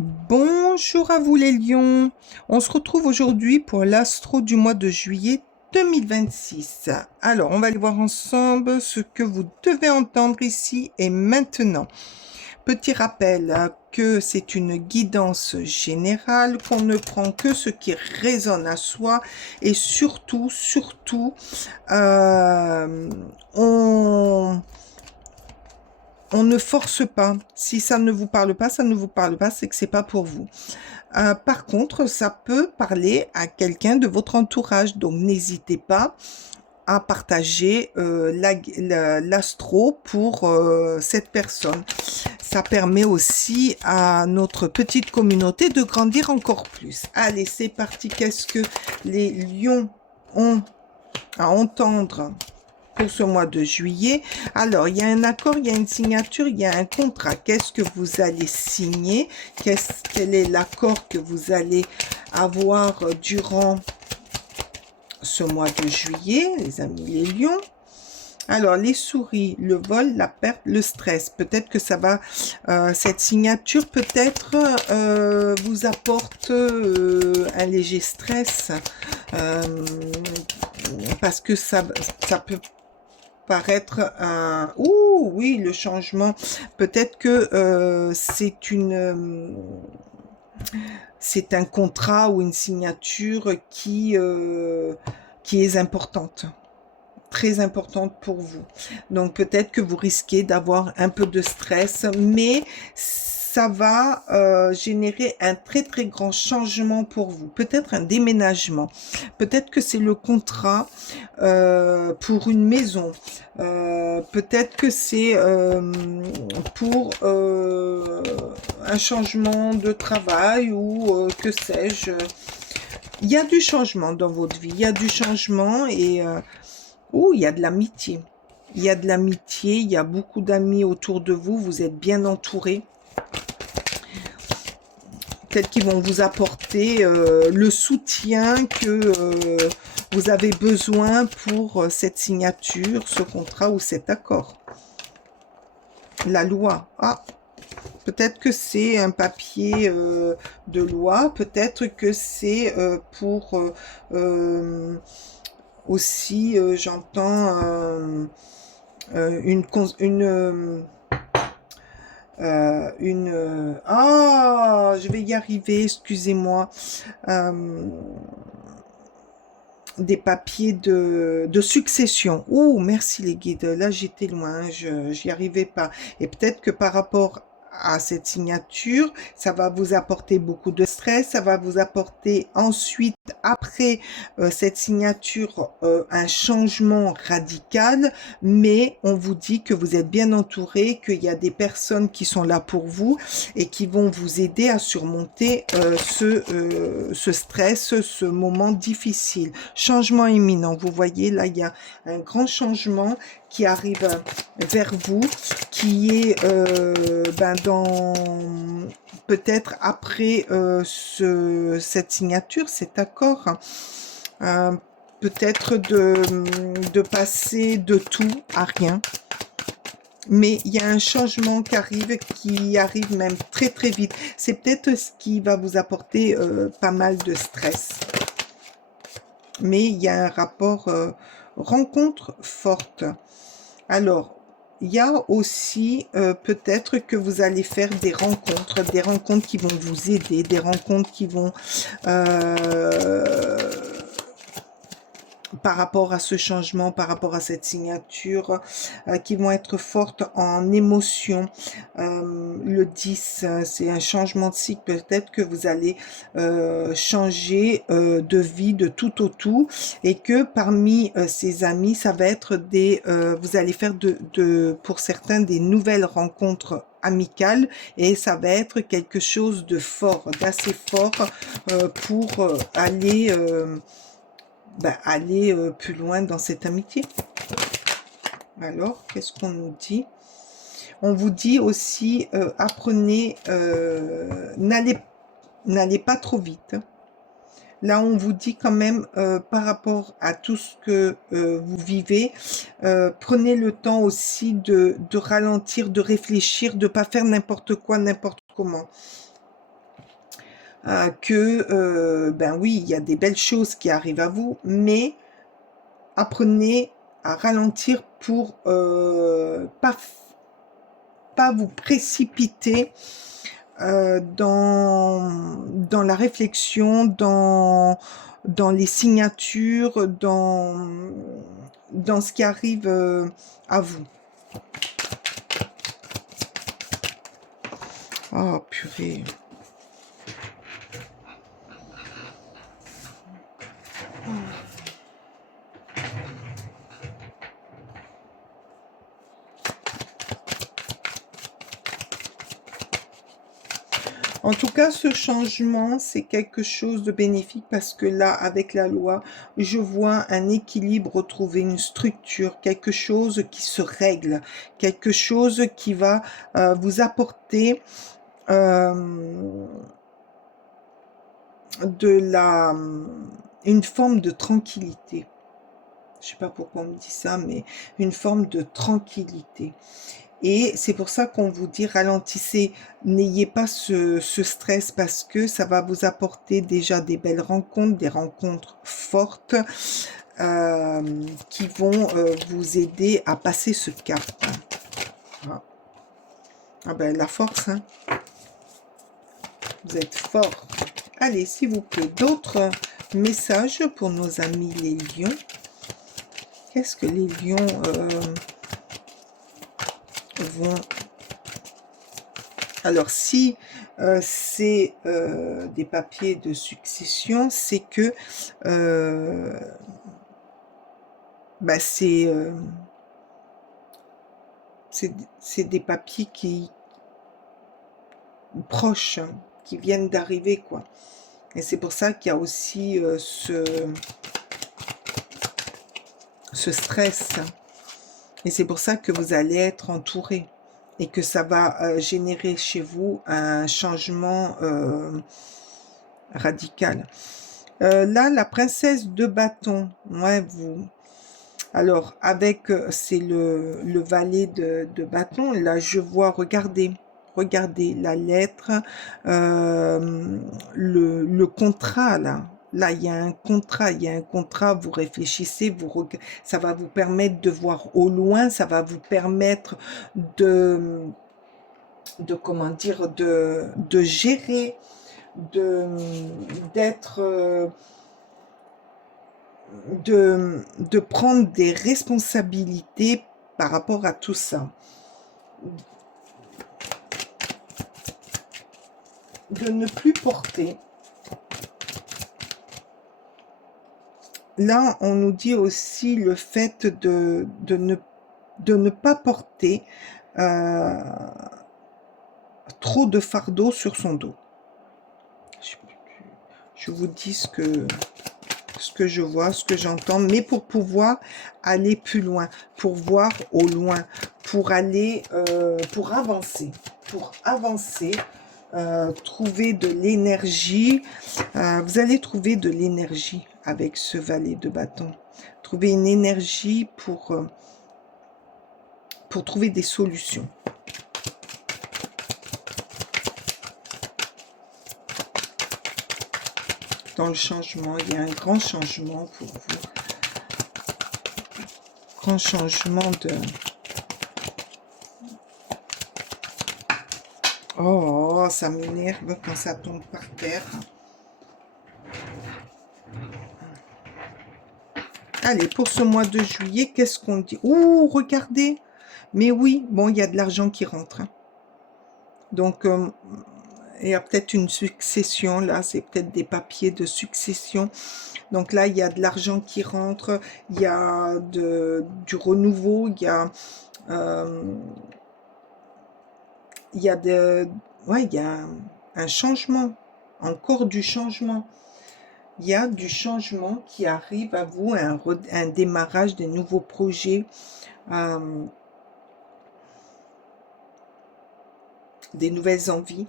Bonjour à vous les lions. On se retrouve aujourd'hui pour l'astro du mois de juillet 2026. Alors, on va aller voir ensemble ce que vous devez entendre ici et maintenant. Petit rappel que c'est une guidance générale, qu'on ne prend que ce qui résonne à soi et surtout, on ne force pas. Si ça ne vous parle pas, ça ne vous parle pas, c'est que c'est pas pour vous. Par contre, ça peut parler à quelqu'un de votre entourage, donc n'hésitez pas à partager l'astro pour cette personne. Ça permet aussi à notre petite communauté de grandir encore plus. Allez, c'est parti. Qu'est-ce que les lions ont à entendre pour ce mois de juillet? Alors, il y a un accord, il y a une signature, il y a un contrat. Qu'est-ce que vous allez signer? Quel est l'accord que vous allez avoir durant ce mois de juillet, les amis les lions? Alors, les souris, le vol, la perte, le stress. Peut-être que ça va, cette signature peut-être vous apporte un léger stress parce que ça peut paraître un... Ouh, oui, le changement. Peut-être que c'est un contrat ou une signature qui est importante, très importante pour vous. Donc peut-être que vous risquez d'avoir un peu de stress, mais ça va générer un très très grand changement pour vous. Peut-être un déménagement. Peut-être que c'est le contrat pour une maison. Peut-être que c'est pour un changement de travail ou que sais-je. Il y a du changement dans votre vie. Il y a du changement et il y a de l'amitié. Il y a de l'amitié, il y a beaucoup d'amis autour de vous, vous êtes bien entourés. Peut-être qu'ils vont vous apporter le soutien que vous avez besoin pour cette signature, ce contrat ou cet accord. La loi. Ah, peut-être que c'est un papier de loi, peut-être que c'est pour aussi, j'entends je vais y arriver, excusez-moi, des papiers de succession. Oh, merci les guides, là j'étais loin, j'y arrivais pas. Et peut-être que par rapport à cette signature, ça va vous apporter beaucoup de stress, ça va vous apporter ensuite, après cette signature, un changement radical, mais on vous dit que vous êtes bien entouré, qu'il y a des personnes qui sont là pour vous et qui vont vous aider à surmonter ce stress, ce moment difficile. Changement imminent, vous voyez, là il y a un grand changement qui arrive vers vous, qui est dans peut-être après cette signature, cet accord, peut-être de passer de tout à rien. Mais il y a un changement qui arrive même très très vite. C'est peut-être ce qui va vous apporter pas mal de stress. Mais il y a un rapport rencontre forte. Alors, il y a aussi peut-être que vous allez faire des rencontres qui vont vous aider, des rencontres qui vont par rapport à ce changement, par rapport à cette signature, qui vont être fortes en émotion. Le 10, c'est un changement de cycle. Peut-être que vous allez changer de vie de tout au tout et que parmi ces amis, ça va être vous allez faire pour certains des nouvelles rencontres amicales et ça va être quelque chose de fort, d'assez fort pour aller plus loin dans cette amitié. Alors, qu'est-ce qu'on nous dit? On vous dit aussi, apprenez, n'allez pas trop vite. Là, on vous dit quand même, par rapport à tout ce que vous vivez, prenez le temps aussi de ralentir, de réfléchir, de ne pas faire n'importe quoi, n'importe comment. ben oui, il y a des belles choses qui arrivent à vous, mais apprenez à ralentir pour pas vous précipiter dans la réflexion, dans les signatures, dans ce qui arrive à vous. Oh, purée. En tout cas, ce changement, c'est quelque chose de bénéfique parce que là, avec la loi, je vois un équilibre retrouver, une structure, quelque chose qui se règle, quelque chose qui va vous apporter une forme de tranquillité. Je ne sais pas pourquoi on me dit ça, mais une forme de tranquillité. Et c'est pour ça qu'on vous dit ralentissez, n'ayez pas ce stress parce que ça va vous apporter déjà des belles rencontres, des rencontres fortes qui vont vous aider à passer ce cap. Ah, ah ben la force, hein. Vous êtes fort. Allez, s'il vous plaît, d'autres messages pour nos amis les lions. Qu'est-ce que les lions vont... Alors, si c'est des papiers de succession, c'est que bah, c'est des papiers qui proches, hein, qui viennent d'arriver, quoi. Et c'est pour ça qu'il y a aussi ce stress. Et c'est pour ça que vous allez être entouré. Et que ça va générer chez vous un changement radical. Là, la princesse de bâton, ouais, vous... Alors, avec, c'est le valet de bâton, là, je vois, regardez la lettre, le contrat, là. Là, il y a un contrat, vous réfléchissez, ça va vous permettre de voir au loin, ça va vous permettre comment dire, de gérer, d'être, de prendre des responsabilités par rapport à tout ça. De ne plus porter. Là, on nous dit aussi le fait de ne pas porter trop de fardeau sur son dos. Je vous dis ce que je vois, ce que j'entends, mais pour pouvoir aller plus loin, pour voir au loin, pour aller, pour avancer, trouver de l'énergie. Vous allez trouver de l'énergie avec ce valet de bâton. Trouver une énergie pour trouver des solutions. Dans le changement, il y a un grand changement pour vous. Grand changement de... Oh, ça m'énerve quand ça tombe par terre. Allez, pour ce mois de juillet, qu'est-ce qu'on dit? Ouh, regardez! Mais oui, bon, il y a de l'argent qui rentre. Hein. Donc, il y a peut-être une succession, là, c'est peut-être des papiers de succession. Donc là, il y a de l'argent qui rentre, il y a du renouveau, il y a ouais, il y a un changement, encore du changement. Il y a du changement qui arrive à vous, un démarrage des nouveaux projets, des nouvelles envies.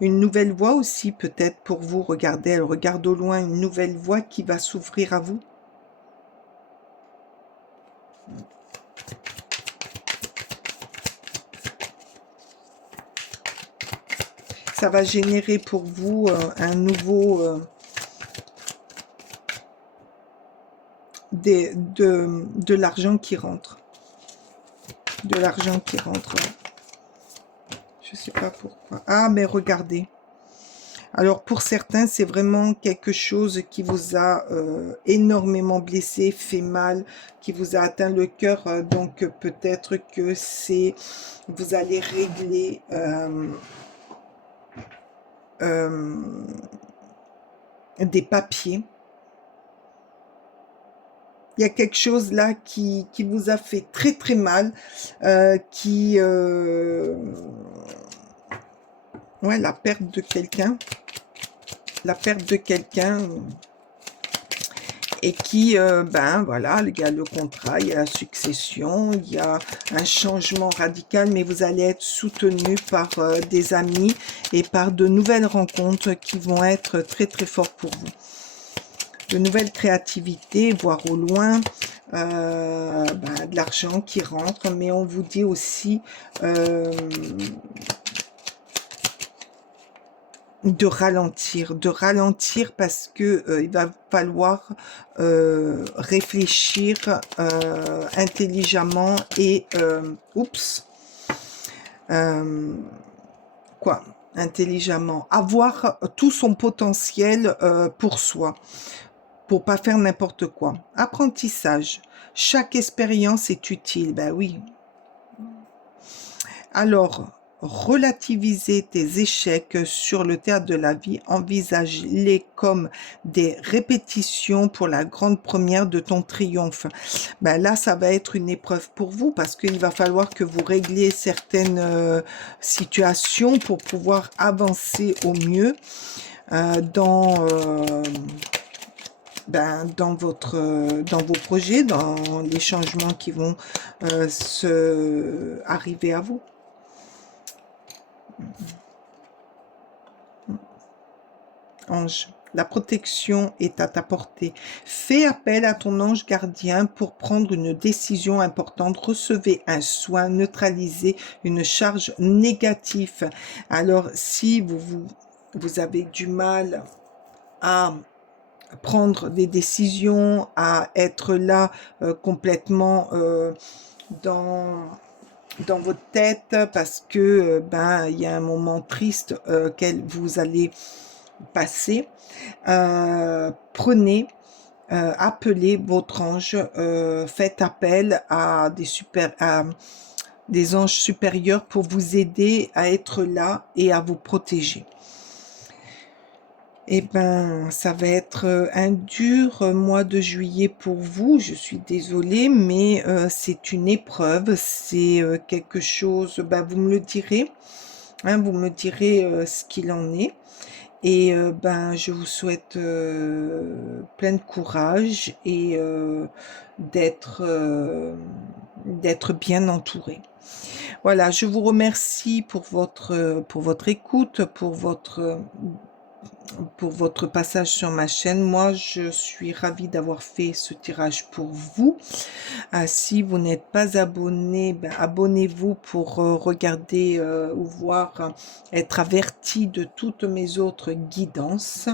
Une nouvelle voie aussi, peut-être pour vous, regardez, elle regarde au loin, une nouvelle voie qui va s'ouvrir à vous. Ça va générer pour vous un nouveau... de l'argent qui rentre. De l'argent qui rentre. Je sais pas pourquoi. Ah, mais regardez. Alors, pour certains, c'est vraiment quelque chose qui vous a énormément blessé, fait mal, qui vous a atteint le cœur. Donc, peut-être que c'est... Vous allez régler... des papiers. Il y a quelque chose là qui vous a fait très très mal, ouais, la perte de quelqu'un, et qui, ben voilà, il y a le contrat, il y a la succession, il y a un changement radical, mais vous allez être soutenu par des amis et par de nouvelles rencontres qui vont être très très fortes pour vous. De nouvelles créativités, voire au loin, de l'argent qui rentre, mais on vous dit aussi de ralentir parce que il va falloir réfléchir intelligemment et intelligemment, avoir tout son potentiel pour soi, pour pas faire n'importe quoi. Apprentissage. Chaque expérience est utile. Ben oui. Alors, relativiser tes échecs sur le théâtre de la vie, envisage-les comme des répétitions pour la grande première de ton triomphe. Ben là, ça va être une épreuve pour vous parce qu'il va falloir que vous régliez certaines situations pour pouvoir avancer au mieux dans vos projets, dans les changements qui vont arriver à vous. Ange, la protection est à ta portée. Fais appel à ton ange gardien pour prendre une décision importante. Recevez un soin, neutralisez une charge négative. Alors, si vous avez du mal à prendre des décisions, à être là complètement dans votre tête parce que il y a un moment triste vous allez passer, prenez, appelez votre ange, faites appel à des anges supérieurs pour vous aider à être là et à vous protéger. Eh ben, ça va être un dur mois de juillet pour vous. Je suis désolée, mais c'est une épreuve. C'est quelque chose... Ben, vous me le direz. Hein, vous me direz ce qu'il en est. Et je vous souhaite plein de courage et d'être bien entouré. Voilà, je vous remercie pour votre écoute, pour votre passage sur ma chaîne. Moi, je suis ravie d'avoir fait ce tirage pour vous. Si vous n'êtes pas abonné, abonnez-vous pour regarder ou voir, être averti de toutes mes autres guidances.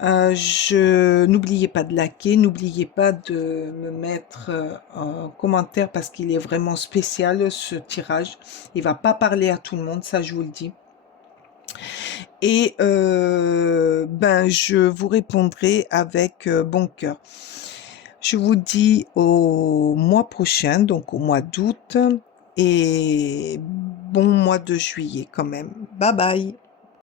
N'oubliez pas de liker, n'oubliez pas de me mettre un commentaire parce qu'il est vraiment spécial ce tirage. Il va pas parler à tout le monde, ça je vous le dis. Et je vous répondrai avec bon cœur. Je vous dis au mois prochain, donc au mois d'août, et bon mois de juillet quand même. Bye bye.